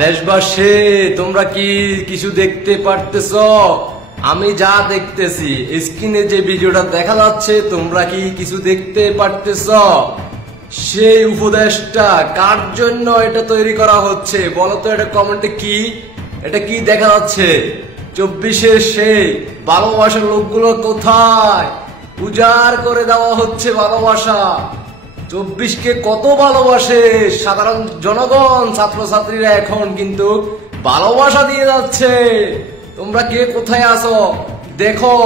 দেশবাসী, তোমরা কি কিছু দেখতে পারতেছ? আমি যা দেখতেছি স্ক্রিনে যে ভিডিওটা দেখা যাচ্ছে, তোমরা কি কিছু দেখতে পারতেছ? সেই উপদেশটা কার জন্য এটা তৈরি করা হচ্ছে বলো তো, এটা কমেন্টে কি এটা কি দেখা যাচ্ছে? 24-এর সেই ভালোবাসার লোকগুলো কোথায়? উজাড় করে দেওয়া হচ্ছে ভালোবাসা। 24কে কত ভালোবাসে সাধারণ জনগণ, ছাত্রছাত্রীরা এখন কিন্তু ভালোবাসা দিয়ে যাচ্ছে। তোমরা কে কোথায় আছো দেখো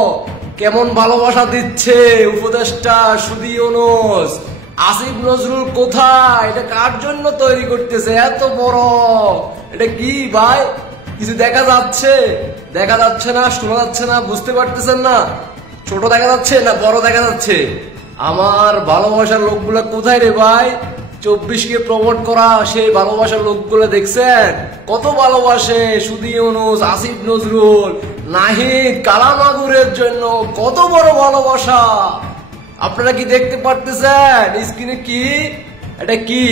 কেমন ভালোবাসা দিচ্ছে উপদেষ্টা সুধী ইউনূস। আসিফ নজরুল কোথায়? এটা কার জন্য তৈরি করতেছে এত বড়? এটা কি ভাই? কিছু দেখা যাচ্ছে? দেখা যাচ্ছে না, শোনা যাচ্ছে না, বুঝতে পারতেছেন না? ছোট দেখা যাচ্ছে না বড় দেখা যাচ্ছে? আমার ভালোবাসার লোকগুলা কোথায় রে ভাই? 24কে প্রমোট করা সেই ভালোবাসার লোকগুলো দেখছেন কত ভালোবাসে সুধী ইউনূস, আসিফ নজরুল, নাহিদ, কালামাগুরের জন্য কত বড় ভালোবাসা। আপনারা কি দেখতে পারতেছেন স্ক্রিনে? কি এটা কি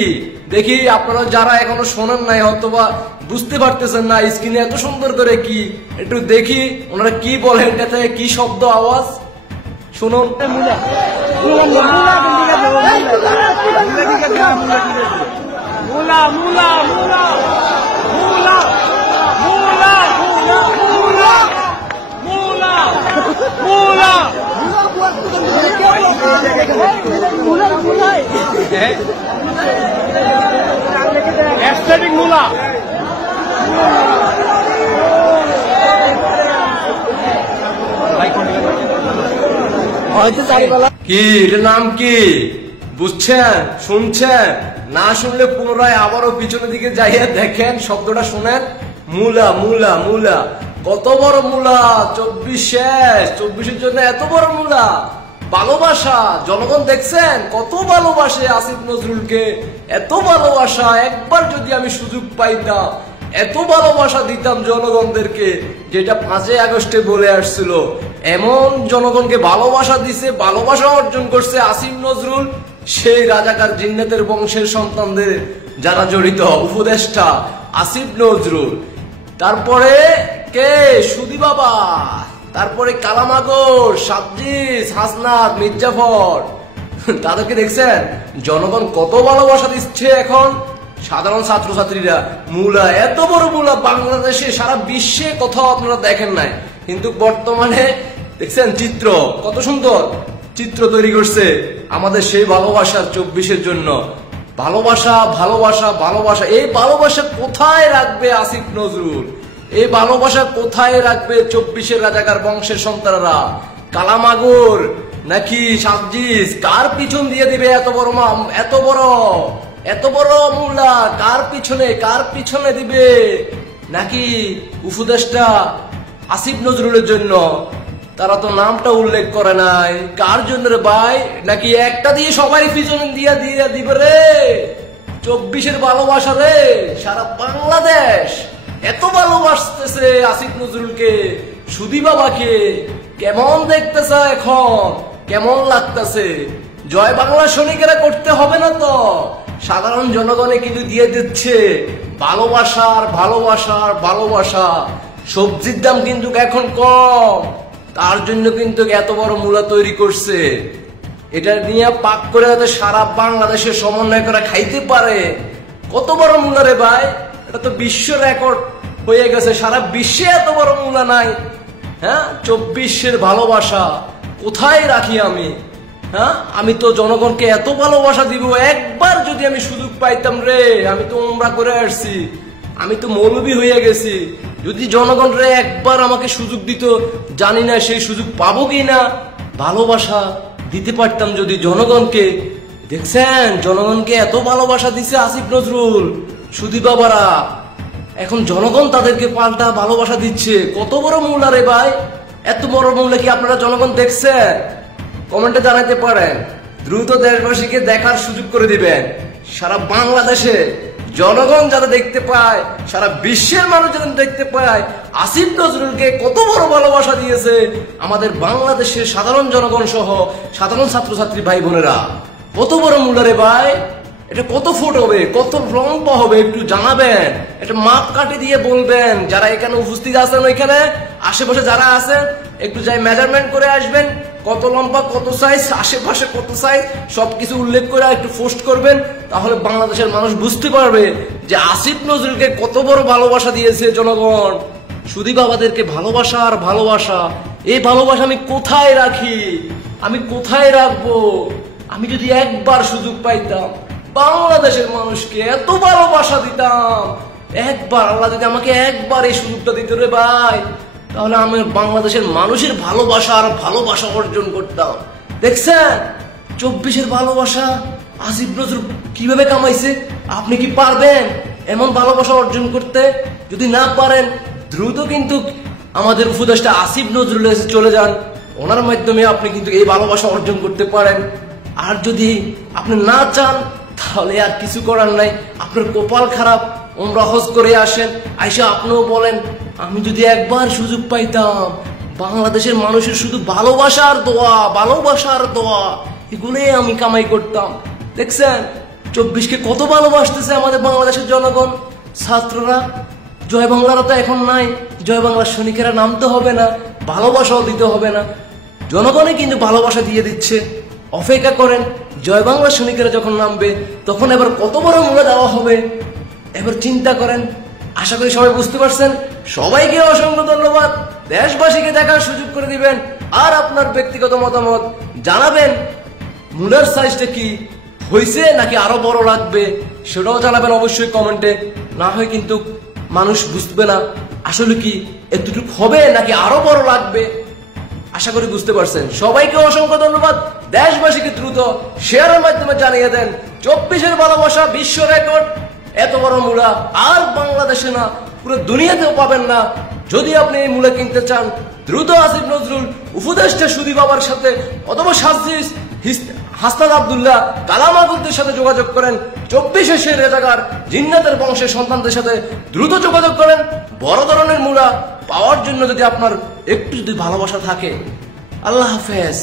দেখি, আপনারা যারা এখনো শোনেন নাই অথবা বুঝতে পারতেছেন না স্ক্রিনে এত সুন্দর করে কি, একটু দেখি ওনারা কি বলেন, এটাতে কি শব্দ আওয়াজ শুনুন। কি এটার নাম কি বুঝছেন? শুনছেন? না শুনলে পুনরায় আবারও পিছনের দিকে যাইয়া দেখেন, শব্দটা শুনেন। মূলা মূলা মূলা, কত বড় মূলা! 24 শেষ, 24-এর জন্য এত বড় মূলা। ভালোবাসা জনগণ দেখছেন কত ভালোবাসে আসিফ নজরুলকে, এত ভালোবাসা। একবার যদি আমি সুযোগ পাইতাম এত ভালোবাসা দিতাম জনগণদেরকে, যেটা 5 আগস্টে বলে আসছিল। এমন জনগণকে ভালোবাসা দিছে, ভালোবাসা অর্জন করছে আসিফ নজরুল, সেই রাজাকার জিন্নাতের বংশের সন্তানদের যারা জড়িত উপদেষ্টা আসিফ নজরুল। তারপরে কে? সুধী বাবা। তারপরে কালামাগর, সাজ্জিদ, হাসনাত, মির্জাফর, তাদেরকে দেখছেন জনগণ কত ভালোবাসা দিচ্ছে এখন। সাধারণ ছাত্রছাত্রীরা মূলা, এত বড় মূলা বাংলাদেশে সারা বিশ্বে কোথাও আপনারা দেখেন নাই, কিন্তু বর্তমানে দেখছেন চিত্র কত সুন্দর চিত্র তৈরি করছে আমাদের সেই ভালোবাসার 24-এর জন্য। ভালোবাসা ভালোবাসা ভালোবাসা, এই ভালোবাসা কোথায় রাখবে আসিফ নজরুল? এই ভালোবাসা কোথায় রাখবে 24-এর রাজাকার বংশের সন্তানরা? কালামাগুর নাকি সাজ্জিদ কার পিছন দিয়ে দিবে এত বড় এত বড় মূলা? কার পিছনে দিবে? নাকি উপদেষ্টা আসিফ নজরুলের জন্য? তারা তো নামটা উল্লেখ করে নাই। কার জন্য রে ভাই? নাকি একটা দিয়ে সবাই পিছনে দিয়ে দিবে রে? 24-এর ভালোবাসা রে, সারা বাংলাদেশ এত ভালোবাসতেছে আসিফ নজরুলকে, সুধী বাবাকে। কেমন দেখতেছে এখন, কেমন লাগতেছে? জয় বাংলা সৈনিকেরা করতে হবে না তো, সাধারণ জনগণে কিন্তু দিয়ে দিচ্ছে ভালোবাসার ভালোবাসার ভালোবাসা। সবজির দাম কিন্তু এখন কম, তার জন্য কিন্তু এত বড় মূলা তৈরি করছে। এটা নিয়ে পাক করে যাতে সারা বাংলাদেশে সমন্বয় করে খাইতে পারে। কত বড় মূলা রে ভাই, এটা তো বিশ্ব রেকর্ড হয়ে গেছে। সারা বিশ্বে এত বড় মূলা নাই। হ্যাঁ, 24-এর ভালোবাসা কোথায় রাখি আমি? হ্যাঁ, আমি তো জনগণকে এত ভালোবাসা দিব। একবার যদি আমি সুযোগ পাইতাম রে, আমি তো উমরা করে আসছি, আমি তো মৌলবী হয়ে গেছি। যদি জনগণ রে একবার আমাকে সুযোগ দিত, জানি না সেই সুযোগ পাবো কি না। ভালোবাসা দিতে পারতাম যদি জনগণকে। দেখছেন জনগণকে এত ভালোবাসা দিছে আসিফ নজরুল, সুধী বাবারা। এখন জনগণ তাদেরকে পাল্টা ভালোবাসা দিচ্ছে। কত বড় মূলা রে ভাই! এত বড় মূলা কি আপনারা জনগণ দেখছেন? কমেন্টে জানাতে পারেন। দ্রুত দেশবাসীকে দেখার সুযোগ করে দিবেন। সারা বাংলাদেশে জনগণ যারা দেখতে পায়, সারা বিশ্বের মানুষ যারা দেখতে পায় আসিফ নজরুলকে কত বড় ভালোবাসা দিয়েছে আমাদের বাংলাদেশের সাধারণ জনগণ সহ সাধারণ ছাত্রছাত্রী ভাই বোনেরা। কত বড় মূল্য রে ভাই! এটা কত ফুট হবে, কত লম্বা হবে একটু জানাবেন, এটা মাপ কাঠি দিয়ে বলবেন। যারা এখানে উপস্থিত আছেন, ওইখানে আশেপাশে যারা আছেন একটু যাই মেজারমেন্ট করে আসবেন, কত লম্বা, কত সাইজ, আশেপাশে কত সাইজ, সবকিছু উল্লেখ করে একটু পোস্ট করবেন। তাহলে বাংলাদেশের মানুষ বুঝতে পারবে যে আসিফ নজরুলকে কত বড় ভালোবাসা দিয়েছে জনগণ। সুধী বাবাদেরকে ভালোবাসা আর ভালোবাসা, এই ভালোবাসা আমি কোথায় রাখি, আমি কোথায় রাখবো? আমি যদি একবার সুযোগ পাইতাম বাংলাদেশের মানুষকে এত ভালোবাসা দিতাম, একবার আল্লাহ যদি আমাকে একবার এই সুযোগটা দিত রে ভাই, তাহলে আমি বাংলাদেশের মানুষের ভালোবাসা আর ভালোবাসা অর্জন করতাম। দেখছেন 24-এর ভালোবাসা আসিফ নজরুল কিভাবে কামাইছে? আপনি কি পারবেন এমন ভালোবাসা অর্জন করতে? যদি না পারেন দ্রুত কিন্তু আমাদের উপদেষ্টা আসিফ নজরুল চলে যান, ওনার মাধ্যমে আপনি কিন্তু এই ভালোবাসা অর্জন করতে পারেন। আর যদি আপনি না চান তাহলে আর কিছু করার নাই, আপনার কপাল খারাপ। ওমরা হজ করে আসেন, আইসা আপনিও বলেন আমি যদি একবার সুযোগ পাইতাম বাংলাদেশের মানুষের শুধু ভালোবাসার দোয়া, ভালোবাসার দোয়া, এগুলোই আমি কামাই করতাম। দেখছেন 24-কে কত ভালোবাসতেছে আমাদের বাংলাদেশের জনগণ। ছাত্ররা জয় বাংলারা তো এখন নাই, জয় বাংলার সৈনিকেরা নামতে হবে না, ভালোবাসাও দিতে হবে না, জনগণে কিন্তু ভালোবাসা দিয়ে দিচ্ছে। অপেক্ষা করেন, জয় বাংলার সৈনিকেরা যখন নামবে তখন এবার কত বড় মূল্য দেওয়া হবে, এবার চিন্তা করেন। আশা করি সবাই বুঝতে পারছেন। সবাইকে অসংখ্য ধন্যবাদ। দেশবাসীকে দেখার সুযোগ করে দিবেন আর আপনার ব্যক্তিগত মতামত জানাবেন। মূলার সাইজটা কি হয়েছে নাকি আরো বড় লাগবে সেটাও জানাবেন অবশ্যই কমেন্টে। না হয় কিন্তু মানুষ বুঝবে না আসলে কি এতটুকু হবে নাকি আরো বড় লাগবে। আশা করি বুঝতে পারছেন। সবাইকে অসংখ্য ধন্যবাদ। দেশবাসীকে দ্রুত শেয়ারের মাধ্যমে জানিয়ে দেন 24-এর ভালোবাসা বিশ্ব রেকর্ড, এত বড় মূলা আর বাংলাদেশে না পুরো দুনিয়াতেও পাবেন না। যদি আপনি এই মূলা কিনতে চান দ্রুত আসিফ নজরুল উপদেষ্টা সুধী বাবার সাথে অথবা হাসনাত আব্দুল্লাহ কালাম আগুনদের সাথে যোগাযোগ করেন। 24-এর রেজাকার জিন্নাতের বংশের সন্তানদের সাথে দ্রুত যোগাযোগ করেন। বড় ধরনের মূলা পাওয়ার জন্য যদি আপনার একটু যদি ভালোবাসা থাকে। আল্লাহ হাফেজ।